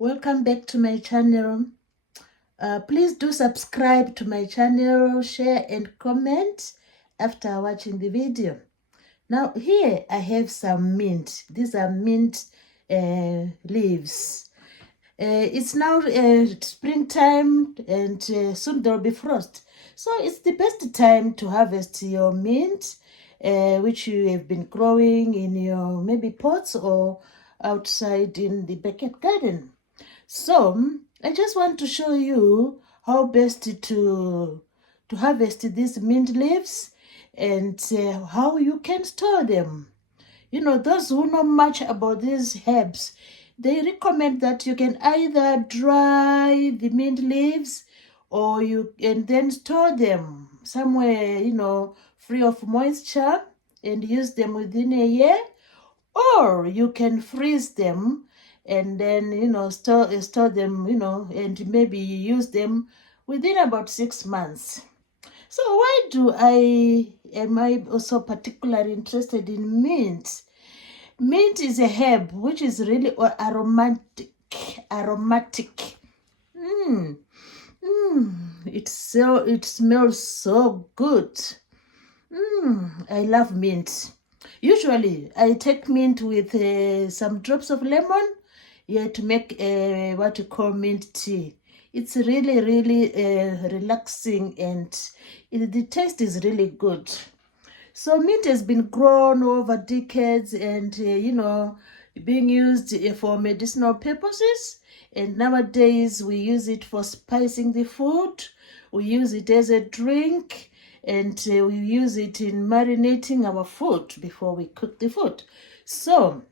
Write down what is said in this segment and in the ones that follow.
Welcome back to my channel. Please do subscribe to my channel, share and comment after watching the video. Now here I have some mint. These are mint leaves. It's now springtime and soon there will be frost. So it's the best time to harvest your mint, which you have been growing in your maybe pots or outside in the backyard garden. So I just want to show you how best to harvest these mint leaves and how you can store them. You know, those who know much about these herbs, they recommend that you can either dry the mint leaves or you and then store them somewhere, free of moisture and use them within a year, or you can freeze them and then store them, and maybe use them within about 6 months. So why am I also particularly interested in mint? Mint is a herb which is really aromatic. It smells so good. I love mint. Usually, I take mint with some drops of lemon, to make what you call mint tea. It's really, really relaxing, and the taste is really good. So mint has been grown over decades and, being used for medicinal purposes. And nowadays we use it for spicing the food. We use it as a drink, and we use it in marinating our food before we cook the food. So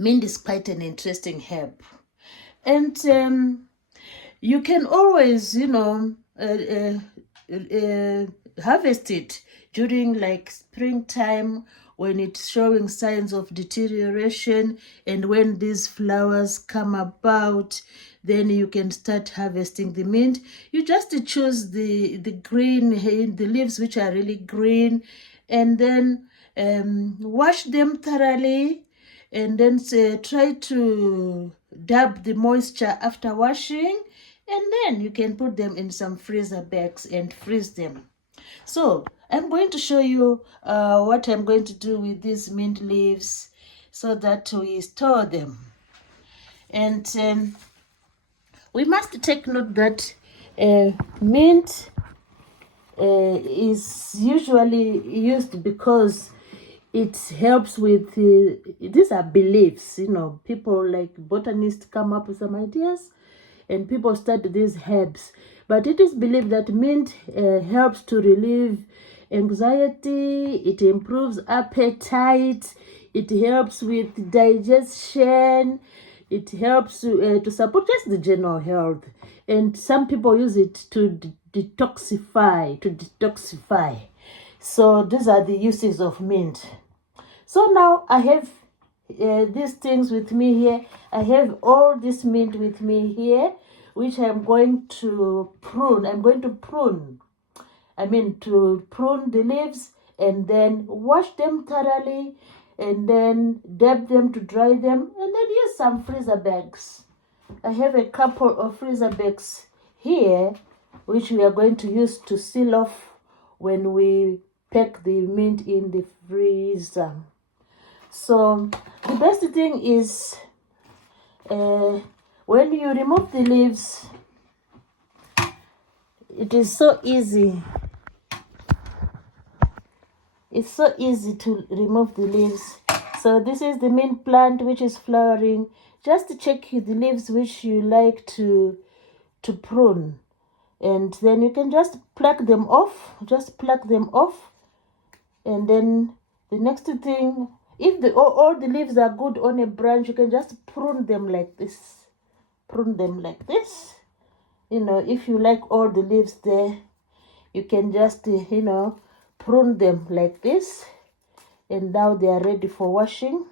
mint is quite an interesting herb. And you can always, harvest it during like springtime when it's showing signs of deterioration, and when these flowers come about, then you can start harvesting the mint. You just choose the green, the leaves which are really green, and then wash them thoroughly, and then try to dab the moisture after washing, and then you can put them in some freezer bags and freeze them. So I'm going to show you what I'm going to do with these mint leaves so that we store them. And we must take note that mint is usually used because it helps with these are beliefs. People like botanists come up with some ideas and people study these herbs, but it is believed that mint helps to relieve anxiety, it improves appetite, it helps with digestion, it helps to support just the general health, and some people use it to detoxify. So these are the uses of mint. So now I have these things with me here. I have all this mint with me here, which I'm going to prune. To prune the leaves and then wash them thoroughly and then dab them to dry them, and then use some freezer bags. I have a couple of freezer bags here which we are going to use to seal off when we pack the mint in the freezer. So the best thing is when you remove the leaves, it is so easy. It's so easy to remove the leaves. So this is the mint plant which is flowering. Just check the leaves which you like to prune, and then you can just pluck them off. And then the next thing, if all the leaves are good on a branch, you can just prune them like this. If you like all the leaves there, you can just prune them like this, and now they are ready for washing.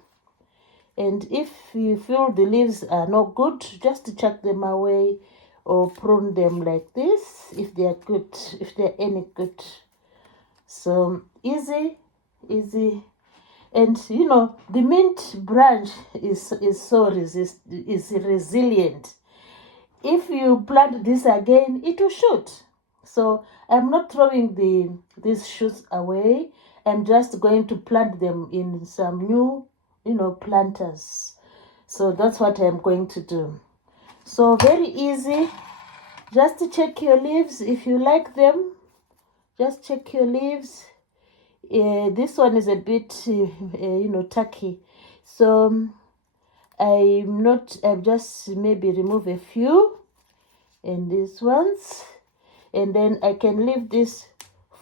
And if you feel the leaves are not good, just chuck them away or prune them like this if they are good, if they're any good. So easy And you know, the mint branch is resilient. If you plant this again, it will shoot. So I'm not throwing these shoots away. I'm just going to plant them in some new, planters. So that's what I'm going to do. So very easy. Just check your leaves if you like them. Just check your leaves. This one is a bit, tacky. So I've just maybe remove a few and these ones. And then I can leave this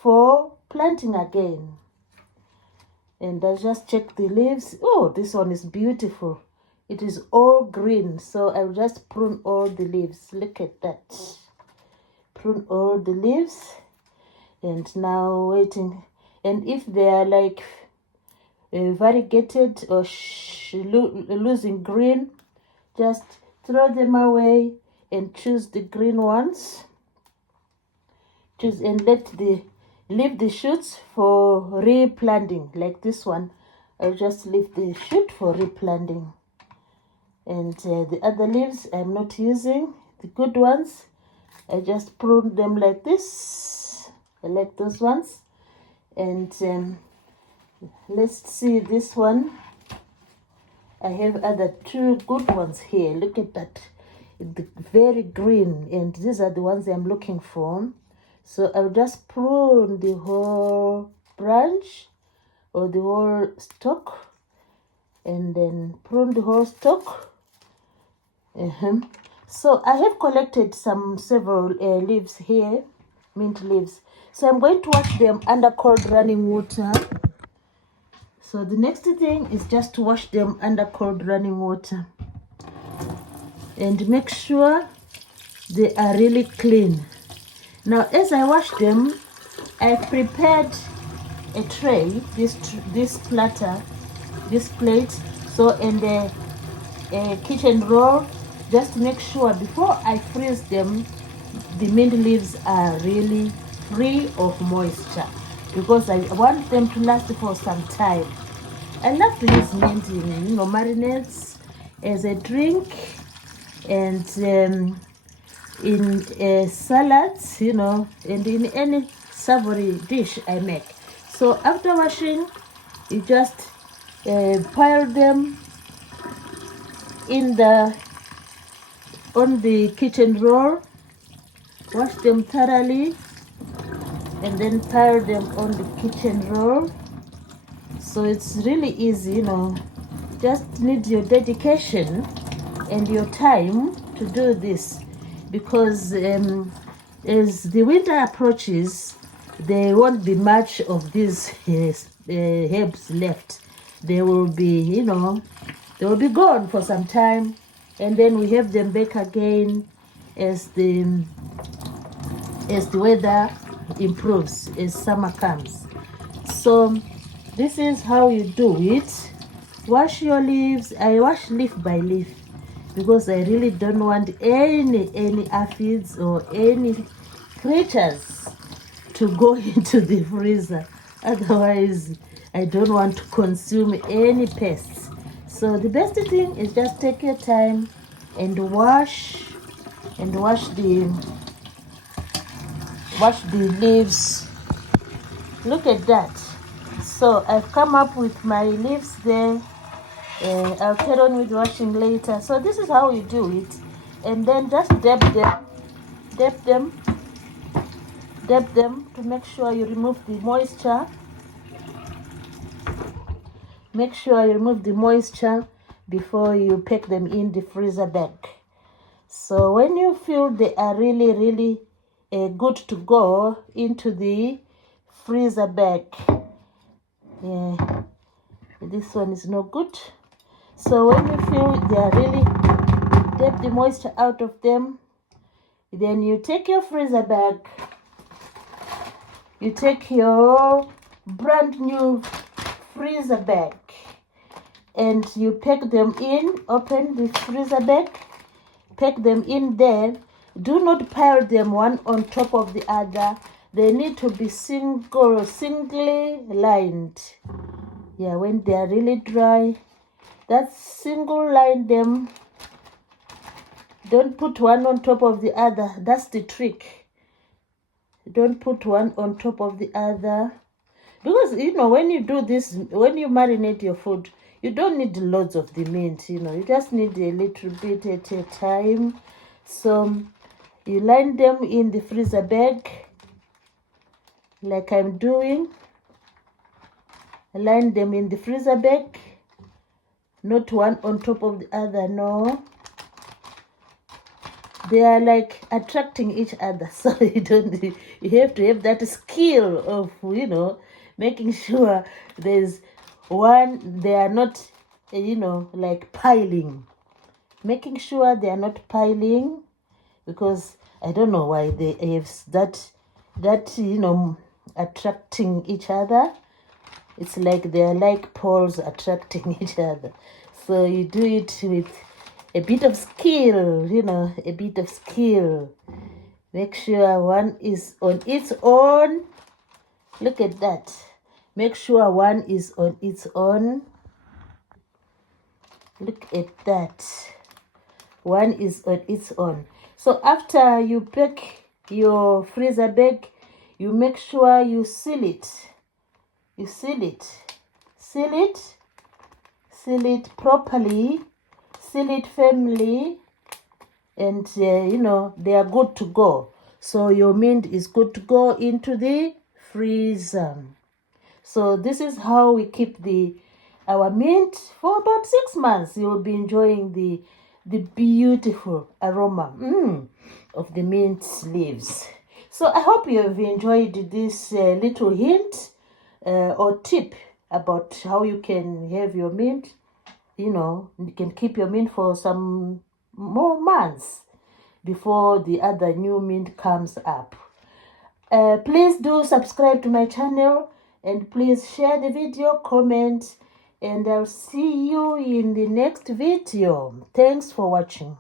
for planting again. And I just check the leaves. Oh, this one is beautiful. It is all green. So I'll just prune all the leaves. Look at that. Prune all the leaves. And now waiting. And if they are like variegated or losing green, just throw them away and choose the green ones. Choose and leave the shoots for replanting. Like this one, I'll just leave the shoot for replanting. And the other leaves I'm not using, the good ones, I just prune them like this. I like those ones. And let's see this one. I have other two good ones here. Look at that. Very green. And these are the ones I'm looking for. So I'll just prune the whole branch or the whole stalk. And then prune the whole stalk. So I have collected several leaves here. Mint leaves. So I'm going to wash them under cold running water. So the next thing is just to wash them under cold running water. And make sure they are really clean. Now as I wash them, I've prepared a tray, this platter, this plate. So in the kitchen roll, just to make sure before I freeze them, the mint leaves are really free of moisture, because I want them to last for some time. I love to use mint in marinades, as a drink, and in salads, and in any savory dish I make. So after washing, you just pile them on the kitchen roll, wash them thoroughly, and then pile them on the kitchen roll. So it's really easy, just need your dedication and your time to do this, because as the winter approaches, there won't be much of these herbs left. They will be, they will be gone for some time, and then we have them back again as the weather improves, as summer comes. So this is how you do it. Wash your leaves. I wash leaf by leaf, because I really don't want any aphids or any creatures to go into the freezer. Otherwise, I don't want to consume any pests. So the best thing is just take your time and wash the leaves. Look at that. So I've come up with my leaves there. I'll carry on with washing later. So this is how you do it. And then just dab them to make sure you remove the moisture. Make sure you remove the moisture before you pack them in the freezer bag. So when you feel they are really, really good to go into the freezer bag. Yeah, this one is no good. So when you feel they are really, get the moisture out of them, then you take your freezer bag, you take your brand new freezer bag, and you pack them in. Open the freezer bag, pack them in there. Do not pile them one on top of the other. They need to be singly lined. Yeah, when they are really dry, that single line them. Don't put one on top of the other. That's the trick. Don't put one on top of the other. Because, when you do this, when you marinate your food, you don't need loads of the mint, you just need a little bit at a time. So you line them in the freezer bag, like I'm doing. Line them in the freezer bag, not one on top of the other, no. They are like attracting each other, so you have to have that skill of making sure there's one, they are not like piling, making sure they are not piling, because I don't know why they have that attracting each other. It's like they are like poles attracting each other. So you do it with a bit of skill, a bit of skill. Make sure one is on its own. Look at that. Make sure one is on its own. Look at that. One is on its own. So after you pack your freezer bag, you make sure you seal it. You seal it. Seal it. Seal it properly. Seal it firmly, and they are good to go. So your mint is good to go into the freezer. So this is how we keep our mint for about 6 months. You will be enjoying the beautiful aroma of the mint leaves. So I hope you have enjoyed this little hint or tip about how you can have your mint. You can keep your mint for some more months before the other new mint comes up. Please do subscribe to my channel, and please share the video, comment, and I'll see you in the next video. Thanks for watching.